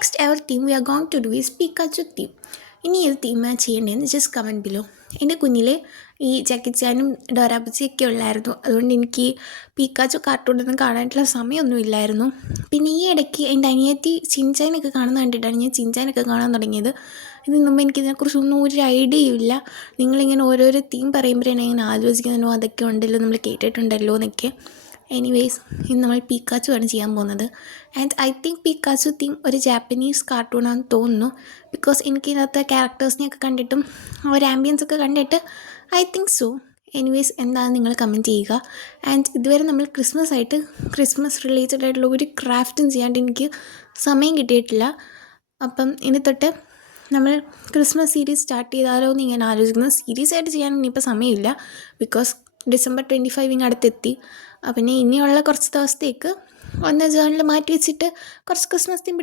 next ever theme we are going to do is Pikachu theme. ഇനി ഏത് തീമാണ് ചെയ്യേണ്ടതെന്ന് just comment below. എൻ്റെ കുഞ്ഞിലെ ഈ ജാക്കിച്ചാനും ഡോറാബുജിയൊക്കെ ഉള്ളായിരുന്നു. അതുകൊണ്ട് എനിക്ക് പീക്കാച്ചു കാർട്ടൂണൊന്നും കാണാനായിട്ടുള്ള സമയമൊന്നും ഇല്ലായിരുന്നു. പിന്നെ ഈ ഇടയ്ക്ക് എൻ്റെ അനിയത്തി ചിൻചാനൊക്കെ കാണുന്നത് കണ്ടിട്ടാണ് ഞാൻ ചിൻചാനൊക്കെ കാണാൻ തുടങ്ങിയത്. ഇതിന് മുമ്പ് എനിക്കിതിനെക്കുറിച്ചൊന്നും ഒരു ഐഡിയയും ഇല്ല. നിങ്ങളിങ്ങനെ ഓരോരോ തീം പറയുമ്പോഴാണ് ഇങ്ങനെ ആലോചിക്കുന്നതോ അതൊക്കെ ഉണ്ടല്ലോ, നമ്മൾ കേട്ടിട്ടുണ്ടല്ലോ എന്നൊക്കെ. എനിവേയ്സ്, ഇന്ന് നമ്മൾ പീക്കാച്ചു ആണ് ചെയ്യാൻ പോകുന്നത്. ആൻഡ് ഐ തിങ്ക് പീക്കാച്ചു തീം ഒരു ജാപ്പനീസ് കാർട്ടൂണാണെന്ന് തോന്നുന്നു. ബിക്കോസ് എനിക്കിതിനകത്ത് ക്യാരക്ടേഴ്സിനെയൊക്കെ കണ്ടിട്ടും ഒരു ആംബിയൻസ് ഒക്കെ കണ്ടിട്ട് ഐ തിങ്ക് സോ. എനിവേയ്സ്, എന്താണ് നിങ്ങൾ കമൻറ്റ് ചെയ്യുക. ആൻഡ് ഇതുവരെ നമ്മൾ ക്രിസ്മസ് റിലേറ്റഡ് ആയിട്ടുള്ള ഒരു ക്രാഫ്റ്റും ചെയ്യാണ്ട് എനിക്ക് സമയം കിട്ടിയിട്ടില്ല. അപ്പം ഇനി തൊട്ട് നമ്മൾ ക്രിസ്മസ് സീരീസ് സ്റ്റാർട്ട് ചെയ്താലോ എന്ന് ഇങ്ങനെ ആലോചിക്കുന്നത്. സീരീസ് ആയിട്ട് ചെയ്യാൻ ഇനിയിപ്പോൾ സമയമില്ല. Because December 25 ഇങ്ങടുത്തെത്തി. പിന്നെ ഇനിയുള്ള കുറച്ച് ദിവസത്തേക്ക് ഒന്ന് ജേണൽ മാറ്റി വെച്ചിട്ട് കുറച്ച് ക്രിസ്മസ് തീം